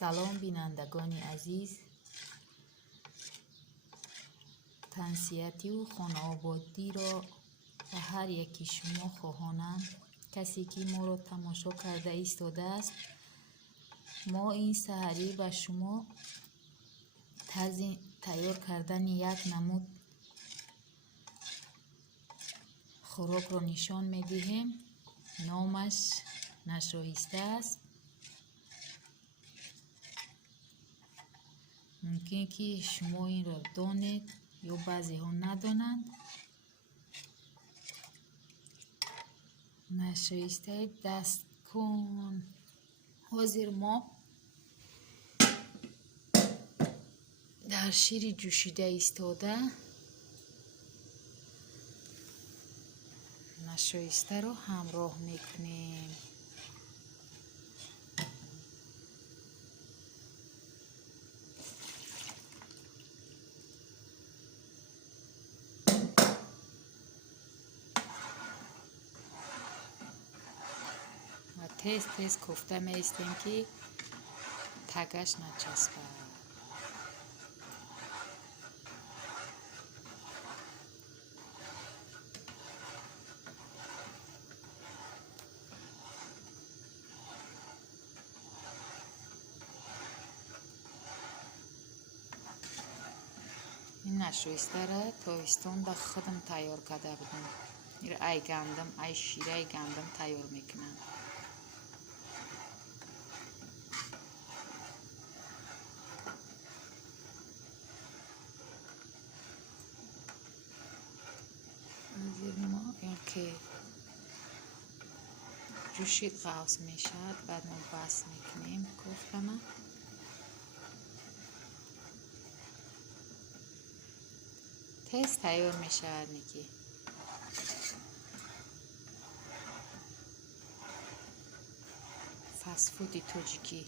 سلام بینندگان عزیز، تنسیتی و خانوادگی را به هر یکی شما خواهانم. کسی که ما را تماشا کرده ایستاده است، ما این سحری به شما تیار کردن یک نمود خوراک را نشان می‌دهیم. نامش نشایسته است. ممکن که شما این را دانید یا بعضی ها ندانند. نشایسته دست کن. حاضر ما در شیر جوشیده ایستاده نشایسته را همراه میکنیم. و تیز تیز کوفته میستیم که تگش نچسبه. این نشایسته را تابستان به خودم تیار کرده بودم. این را ای گندم ای شیره گندم تیار میکنم. ما این که جوشید قوس میشد، بعد ما بس میکنیم کوفتمه. تیز تیار میشود نیکی. فست فود تاجیکی.